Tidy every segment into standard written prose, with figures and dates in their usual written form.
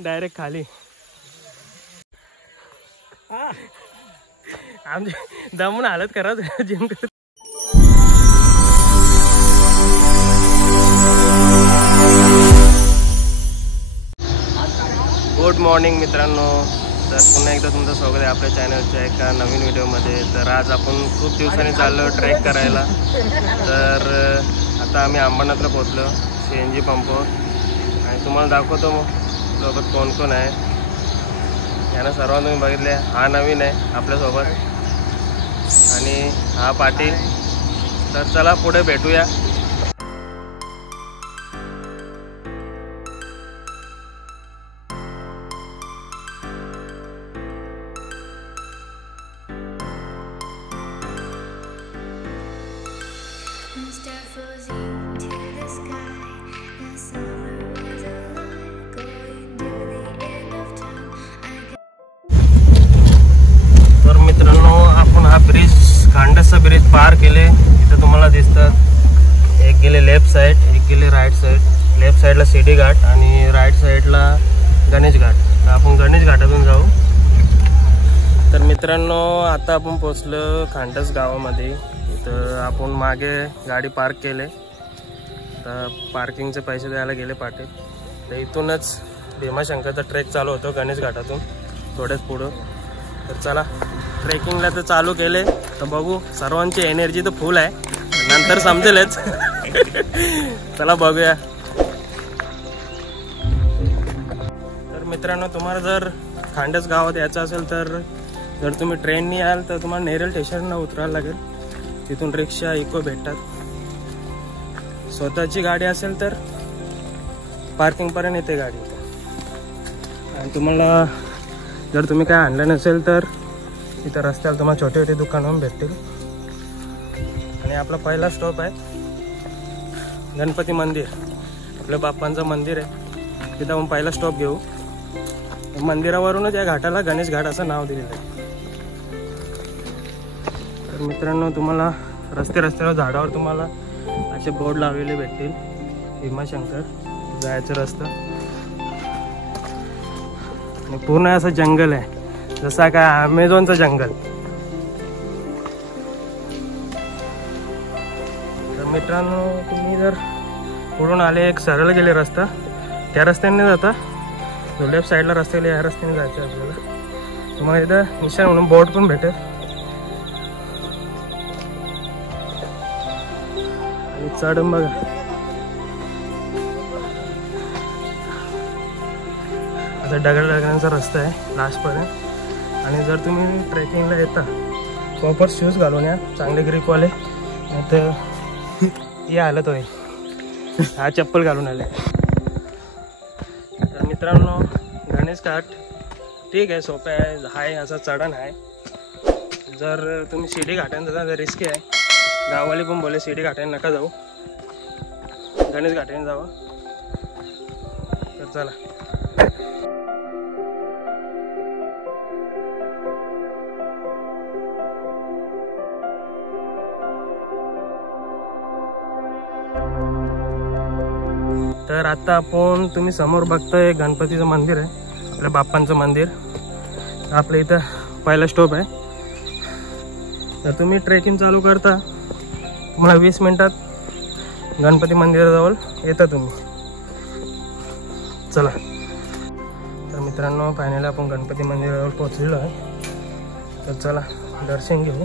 Direct खाली आमचे दमून हालत करा जिम कर. गुड मॉर्निंग मित्रांनो. तर पुन्हा एकदा तुमचं स्वागत आहे आपल्या चॅनलच्या एका नवीन व्हिडिओमध्ये. तर आज आपण खूप दिवसांनी चाललो ट्रेक करायला. तर आता आम्ही अंबरनाथला पोहोचलो CNG पंपवर आणि तुम्हाला दाखवतो मग सोबत कोण कोण आहे. यांना सर्वांना तुम्ही बघितले. हा नवीन आहे आपल्यासोबत आणि हा पाटील. तर चला पुढे भेटूया. तर मित्रांनो आपण हा ब्रिज खांडसचा ब्रिज पार केले. इथं तुम्हाला दिसतात एक गेले लेफ्ट साईड एक गेले राईट साईड. लेफ्ट साईडला शिडी घाट आणि राईट साईडला गणेश घाट. तर आपण गणेश घाटातून जाऊ. तर मित्रांनो आता आपण पोचलो खांडस गावामध्ये. इथं आपण मागे गाडी पार्क केले. तर पार्किंगचे पैसे द्यायला गेले पाटील. तर इथूनच भीमाशंकरचा ट्रेक चालू होतो गणेश घाटातून थोड्याच पुढं. तर चला ट्रेकिंगला तर चालू केले. तर बघू सर्वांची एनर्जी तर फुल आहे. नंतर समजेलच. चला बघूया. तर मित्रांनो तुम्हाला जर खांडस गावात यायचं असेल तर जर तुम्ही ट्रेननी याल तर तुम्हाला नेरळ स्टेशनला उतरायला लागेल. तिथून रिक्षा इको भेटतात. स्वतःची गाडी असेल तर पार्किंगपर्यंत येते गाडी. आणि तुम्हाला जर तुम्ही काय आणलं नसेल तर इथं रस्त्याला तुम्हाला छोटे छोटे दुकानं भेटतील. आणि आपला पहिला स्टॉप आहे गणपती मंदिर. आपल्या बाप्पांचं मंदिर आहे. तिथं आपण पहिला स्टॉप घेऊ. मंदिरावरूनच या घाटाला गणेश घाट असं नाव दिलेलं आहे. तर मित्रांनो तुम्हाला रस्त्यावर झाडावर तुम्हाला असे बोर्ड लावलेले भेटतील. भीमाशंकर जायचं रस्ता. आणि पूर्ण असं जंगल आहे जसा काय अमेझॉनचं जंगल. तर मित्रांनो तुम्ही जर पुढून आले एक सरळ गेले रस्ता त्या रस्त्याने जाता. जो लेफ्ट साईडला रस्ता गेले या रस्त्याने जायचं आपल्याला. तुम्हाला इथं निशाण म्हणून बोर्ड पण भेटेल. आणि चढून बघा आता दगडांचा रस्ता आहे लास्टपर्यंत. आणि जर तुम्ही ट्रेकिंगला येता प्रॉपर शूज घालून या चांगले ग्रिपवाले. नाही तर हे हालत होईल. हा चप्पल घालून आले. तर मित्रांनो गणेश घाट ठीक आहे सोपं आहे. हाय असा चढण आहे. जर तुम्ही शिडी घाटाने जाता तर रिस्की आहे. गाववाले पण बोले शिडी घाटाने नका जाऊ गणेश घाटाने जावं. तर चला. तर आता आपण तुम्ही समोर बघताय गणपतीचं मंदिर आहे आपल्या बाप्पांचं मंदिर. आपल्या इथं पहिला स्टॉप आहे. तर तुम्ही ट्रेकिंग चालू करता तुम्हाला 20 मिनिटात गणपती मंदिराजवळ येता तुम्ही. चला. तर मित्रांनो फायनली आपण गणपती मंदिराजवळ पोहोचलेलो आहे. तर चला दर्शन घेऊ.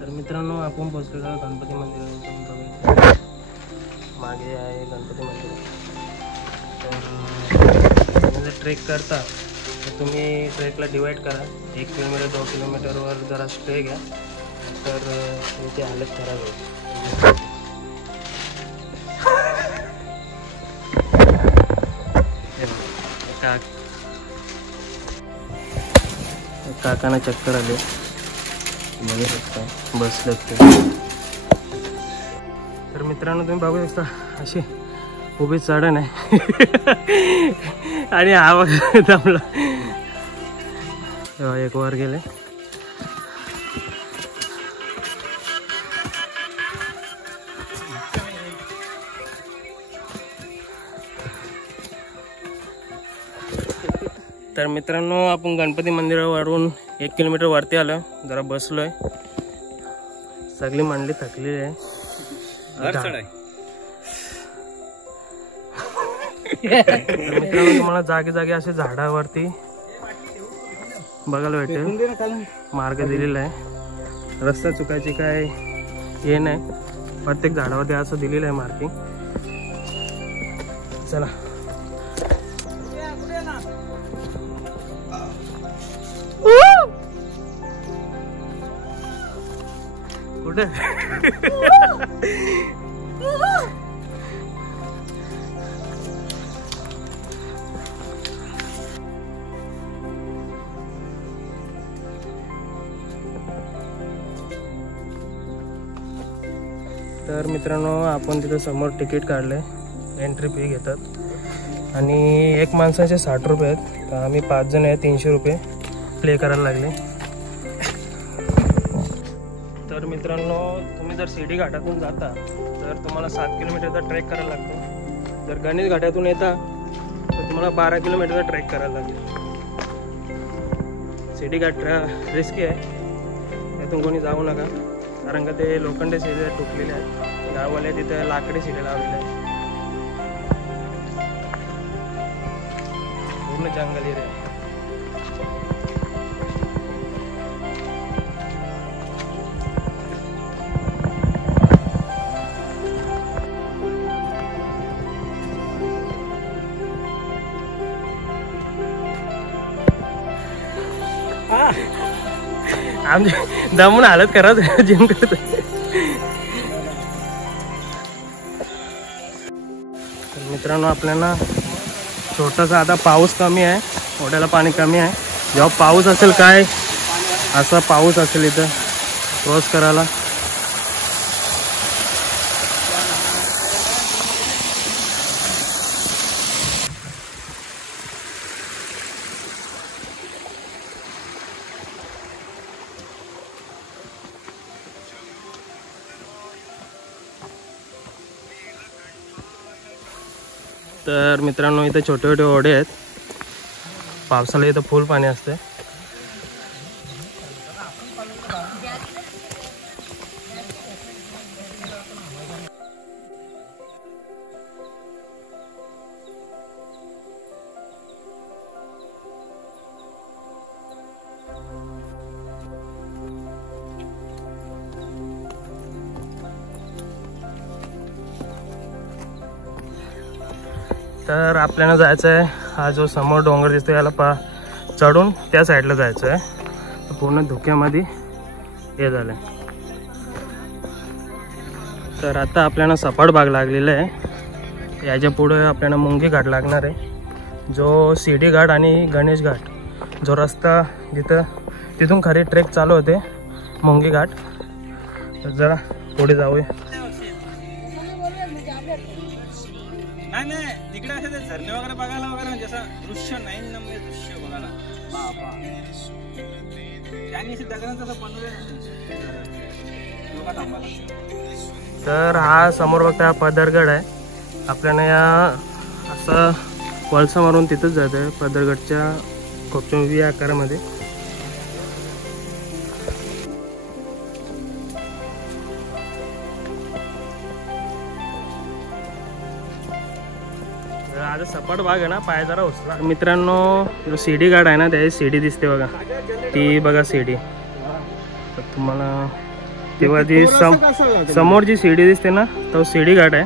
तर मित्रांनो आपण पोहोचलेलो गणपती मंदिरात. मागे आहे गणपती मंदिर. तर तुम्ही जर ट्रेक करता तर तुम्ही ट्रेकला डिवाईड करा. 1 किलोमीटर 2 किलोमीटरवर जरा स्टे घ्या तर तुमची हालत खराब होईल. काकांना चक्कर आले, बघू शकता बसले ते. तर मित्रांनो तुम्ही बघू शकता अशी उभी चढण आहे आणि हा बघा थांबला. तेव्हा एक वर गेले. तर मित्रांनो आपण गणपती मंदिरावरून 1 किलोमीटर वरती आलो. जरा बसलोय, सगळी मंडळी थकलेली आहे. मित्रांनो तुम्हाला जागे जागे असे झाडावरती बघायला भेटेल. मार्ग दिलेला आहे, रस्ता चुकायची काय हे नाही. प्रत्येक झाडावरती असं दिलेलं आहे मार्किंग. चला कुठे तर मित्रांनो आपण तिथं समोर तिकीट काढलंय. एंट्री फी घेतात आणि एक माणसाचे 60 रुपये आहेत. तर आम्ही 5 जण आहे, 300 रुपये प्ले करायला लागले. तर मित्रांनो तुम्ही जर शिर्डी घाटातून जाता तर तुम्हाला 7 किलोमीटरचा ट्रेक करायला लागतो. जर गणेश घाटातून येता तर तुम्हाला 12 किलोमीटरचा ट्रेक करायला लागेल. शिर्डी घाट रिस्की आहे, त्यातून कोणी जाऊ नका. कारण का ते लोखंडी शिड्या तुटलेले आहेत. गाववाले तिथे लाकडी शिड्या लावलेल्या आहेत. पूर्ण जंगल एरिया. आमचे दमून हालत करा जिम करत. मित्रांनो आपल्याला छोटासा आता पाऊस कमी आहे, ओढ्याला पाणी कमी आहे. जेव्हा पाऊस असेल काय असा पाऊस असेल इथं क्रॉस करायला. तर मित्रांनो इथे छोटे छोटे ओढे आहेत. पावसाला इथं फुल पाणी असते. तर आपल्याला जायचं आहे, हा जो समोर डोंगर दिसतो याला चढून त्या साईडला जायचं आहे. पूर्ण धुक्यामध्ये हे झालं. तर आता आपल्याला सपाट भाग लागलेला आहे. याच्या पुढे आपल्याला मुंगी घाट लागणार आहे, जो शिर्डी घाट आणि गणेश घाट जो रस्ता तिथून खरी ट्रेक चालू होते मुंगी घाट. तर जरा पुढे जाऊया. नाही तिकडे असे ते झरणे वगैरे बघायला वगैरे म्हणजे असं दृश्य नयनरम्य दृश्य बघायला. बापा त्यांनी असे दगडांचं असं बनवलेलं. तर हा समोर बघता पदरगड आहे. आपल्याला या असं वळसा मारून तिथंच जात आहे पदरगडच्या खूप V आकारामध्ये. आज सपाट भाग आहे ना, पाय जरा उचला. मित्रांनो जो शिर्डी घाट आहे ना त्याची शिडी दिसते बघा, ती बघा शिडी. तर तुम्हाला तेव्हा जी समोर जी शिडी दिसते ना तो शिर्डी घाट आहे.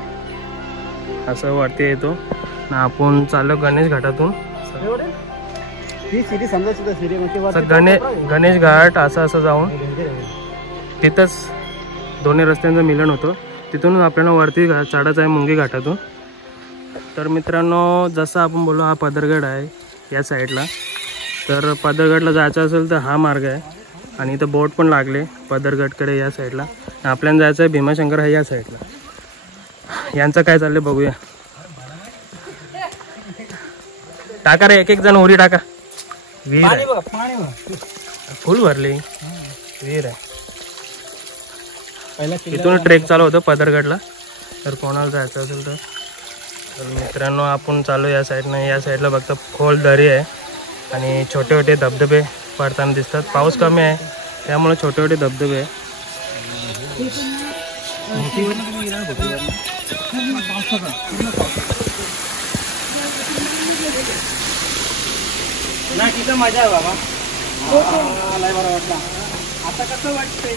असं वरती येतो ना. आपण चाललो गणेश घाटातून. गणेश घाट असं जाऊन तिथंच दोन्ही रस्त्यांचं मिलन होतं. तिथून आपल्याला वरती चढायचं आहे मुंगी घाटातून. तर मित्रांनो, जसं आपण बोललो हा पदरगड आहे या साईडला. तर पदरगडला जायचं असेल तर हा मार्ग आहे आणि इथं बोट पण लागले पदरगडकडे या साईडला. आपल्याला जायचं आहे भीमाशंकर आहे या साईडला. यांचं काय चाललंय बघूया. टाका रे, एक एक जण उडी टाका. विहीर आहे, फुल भरली विहीर आहे. इथून ट्रेक चालू होतं पदरगडला. तर कोणाला जायचं असेल तर मित्रांनो आपण चालू या साईडनं. या साईडला बघता खोल दरी आहे आणि छोटे छोटे धबधबे पडताना दिसतात. पाऊस कमी आहे त्यामुळे छोटे छोटे धबधबे आहे. मजा आहे बाबा. आता कसं वाटतंय?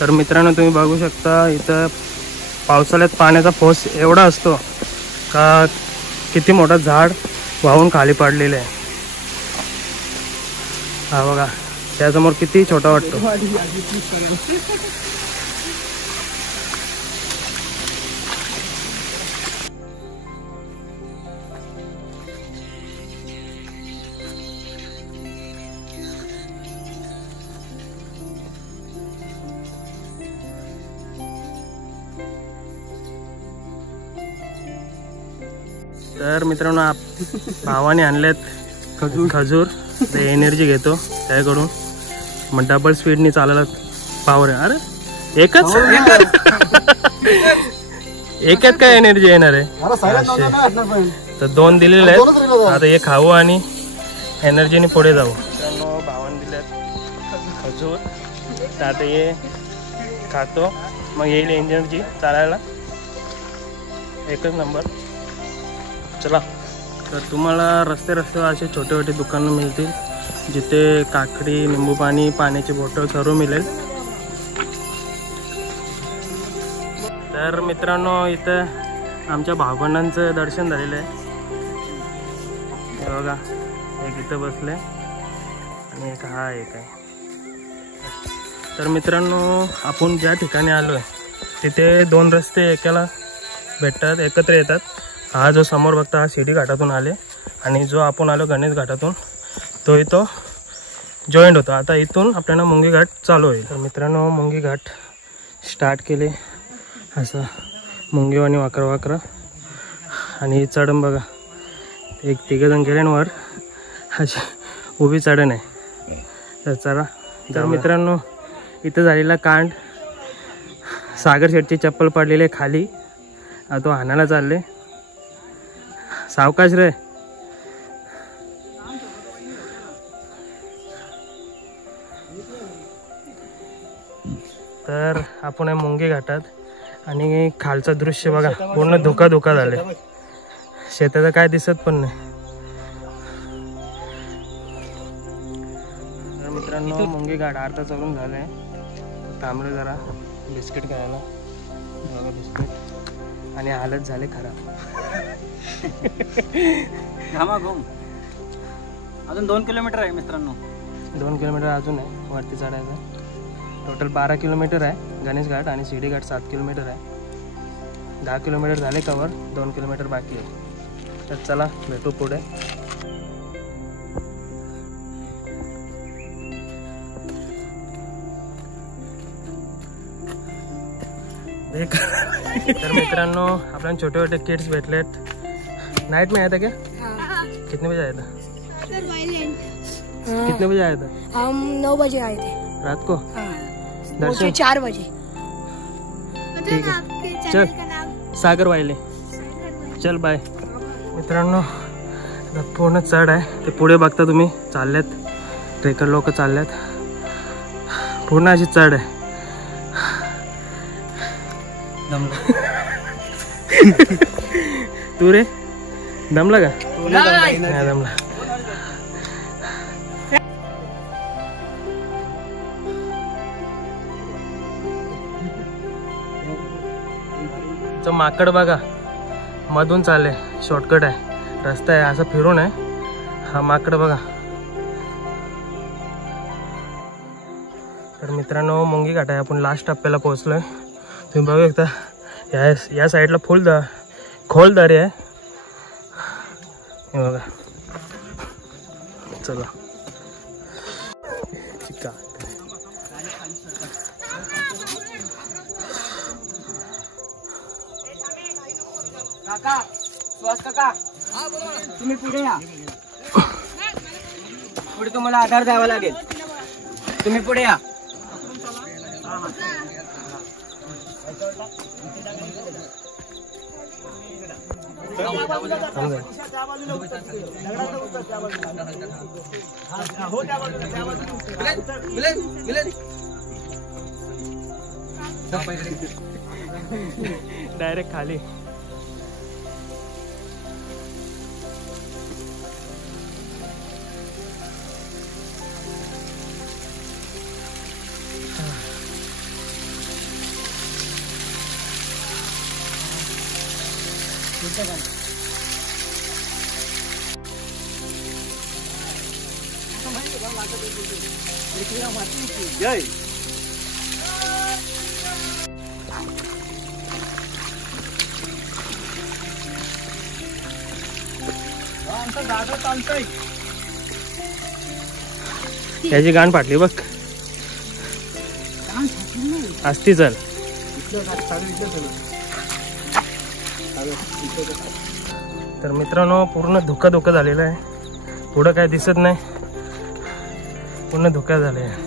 तर मित्रांनो तुम्ही बघू शकता इथं पावसाळ्यात पाण्याचा फोर्स एवढा असतो का किती मोठा झाड वाहून खाली पडलेलं आहे. हा बघा त्यासमोर किती छोटा वाटतो. तर मित्रांनो भावाने आणलेत खजूर. ते एनर्जी घेतो त्याकडून. मग डबल स्पीडनी चालायला पावर आहे. अरे एकच एकच काय एनर्जी येणार आहे. तर 2 दिलेले आहेत. आता हे खाऊ आणि एनर्जीने पुढे जाऊ. मित्रांनो भावाने दिलेत खजूर. तर आता हे खातो मग येईल एनर्जी चालायला. एकच नंबर. चला. तर तुम्हाला रस्ते असे छोटे छोटे दुकानं मिळतील जिथे काकडी, निंबू पाणी, पाण्याची बॉटल सर्व मिळेल. तर मित्रांनो इथं आमच्या भावबंधांचं दर्शन झालेलं आहे. हे बघा एक इथं बसले आणि एक हा एक आहे. तर मित्रांनो आपण ज्या ठिकाणी आलो आहे तिथे 2 रस्ते एकाला भेटतात, एकत्र येतात. हा जो समोर बघता हा शिडी घाटातून आले आणि जो आपण आलो गणेश घाटातून तो इथं जॉईंट होतो. आता इथून आपल्याला मुंगी घाट चालू होईल. तर मित्रांनो मुंगी घाट स्टार्ट केले असं मुंगीवाणी वाकरं आणि चढण बघा. एक 3 जण गेले वर अशी उभी चढण आहे. तर चला. तर मित्रांनो इथं झालेला कांड सागर शेठची चप्पल पडलेली खाली. तो हाणायला चालले. सावकाश रे. तर आपण आहे मुंगी घाटात आणि खालचं दृश्य बघा पूर्ण धुका झाले. शेताचं काय दिसत पण नाही. तर मित्रांनो मुंगी घाट अर्धा चढून झालंय. थांबले जरा बिस्किट खायला. बघा बिस्किट आणि हालत झाले खराब. अजून 2 किलोमीटर आहे मित्रांनो. 2 किलोमीटर अजून आहे वरती चढायचं. टोटल 12 किलोमीटर आहे गणेश घाट आणि शिडी घाट 7 किलोमीटर आहे. 10 किलोमीटर झाले कवर. 2 किलोमीटर बाकी आहे. तर चला भेटू पुढे. तर मित्रांनो आपल्याला छोटे छोटे किड्स भेटलेत. नाइट में आया था क्या? कितने बजे आया था? कितने बजे आया था? हम 9 बजे आए थे रात को. दर्शन 4 बजे. ठीक है चल. सागर वाहिले. चल बाय. मित्रांनो पूर्ण चढ आहे. ते पुढे बघता तुम्ही चालल्यात ट्रेकर लोक चालल्यात. पूर्ण अशी चढ आहे. तू रे दमला का? नाही दमला. माकड बघा मधून चालले. शॉर्टकट आहे रस्ता आहे असं फिरून आहे. हा माकड बघा. तर मित्रांनो मुंगी घाट आहे, आपण लास्ट टप्प्याला पोहोचलोय. तुम्ही बघू शकता या साईडला खोल दरी आहे हे बघा. चला चिका काका सुहास काका तुम्ही पुढे या. पुढे तुम्हाला आधार द्यावा लागेल. तुम्ही पुढे या. डायरेक्ट खाली. जय दादा चालतंय. याची गाण फाटली बघ. असती चल. तर मित्रांनो पूर्ण धुका झालेला आहे. पुढं काय दिसत नाही, पूर्ण धुका झाले आहे.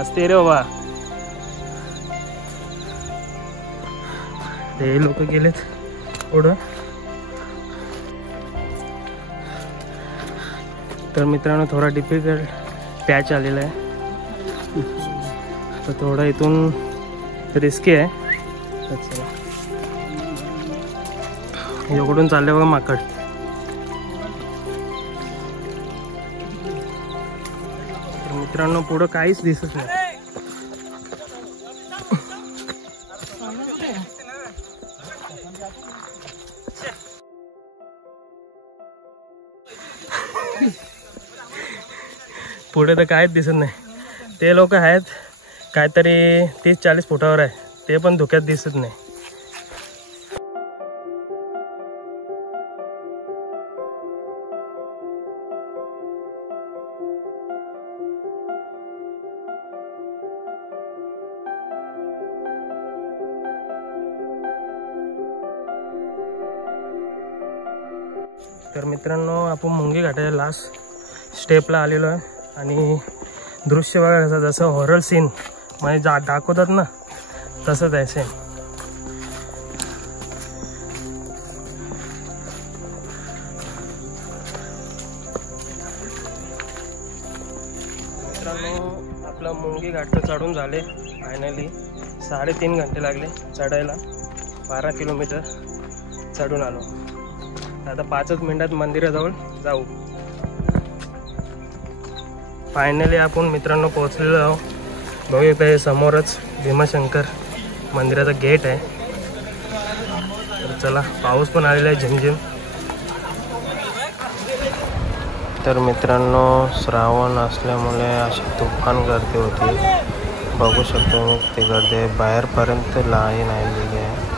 असते रे बाबा. ते लोक गेलेत पुढं. तर मित्रांनो थोडा डिफिकल्ट पॅच आलेला आहे, तर थोडा इथून रिस्की आहे. अच्छा एवढून चालले बघा माकड. तर मित्रांनो पुढं काहीच दिसत नाही. पुढे तर काहीच दिसत नाही. ते लोक आहेत काहीतरी 30-40 फुटावर आहे, ते पण धुक्यात दिसत नाही. तर मित्रांनो आपण मुंगी घाटाच्या लास्ट स्टेपला आलेलो आहे आणि दृश्य बघा कसं, जसं हॉरर सीन म्हणजे दाखवतात ना तसंच आहे सेम. मित्रांनो आपला मुंगी घाट तर चढून झाले फायनली. 3.5 घंटे लागले चढायला. 12 किलोमीटर चढून आलो. आता 5च मिनिटात मंदिराजवळ जाऊ. फायनली आपण मित्रांनो पोहोचलेलो आहोत. बघू शकता हे समोरच भीमाशंकर मंदिराचा गेट आहे. तर चला, पाऊस पण आलेला आहे झिमझिम. तर मित्रांनो श्रावण असल्यामुळे अशी तुफान गर्दी होती. बघू शकतो मी ती गर्दी बाहेरपर्यंत लाईन आलेली आहे.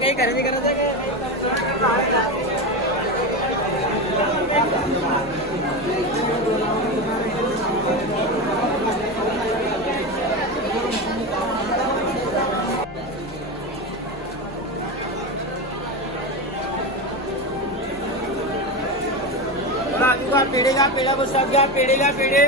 काही खरेदी करायचं का? पेढे घ्या, पेढा बसा घ्या, पेढे घ्या, पेढे.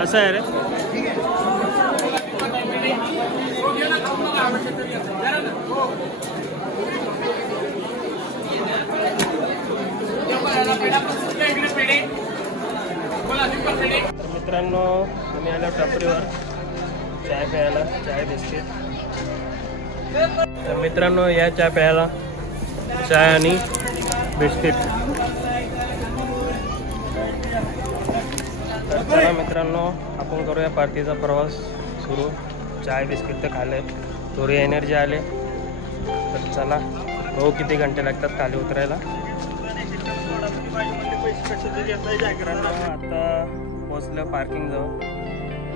कसं आहे रे? तर मित्रांनो, आम्ही आलो टपरीवर चाय प्यायला, चाय बिस्किट. तर मित्रांनो, या चाय प्यायला, चाय आणि बिस्किट. तर चला मित्रांनो, आपण करूया परतीचा प्रवास सुरू. चाय बिस्किट तर खाल्ले, थोडी एनर्जी आले. तर चला, भाऊ किती घंटे लागतात खाली उतरायला. आता पोचलं पार्किंग जवळ.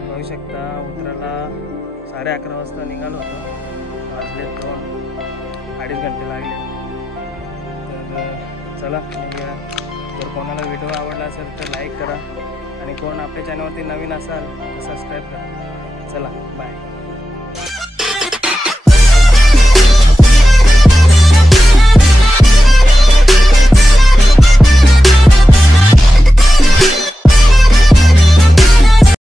बघू शकता, उतरायला 11:30 वाजता निघालो होतो. वाजले 2-2.5 घंटे लागले. तर चला निघूया. जर कोणाला व्हिडिओ आवडला असेल तर लाईक करा आणि कोण आपल्या चॅनलवरती नवीन असाल तर सबस्क्राईब करा. चला बाय.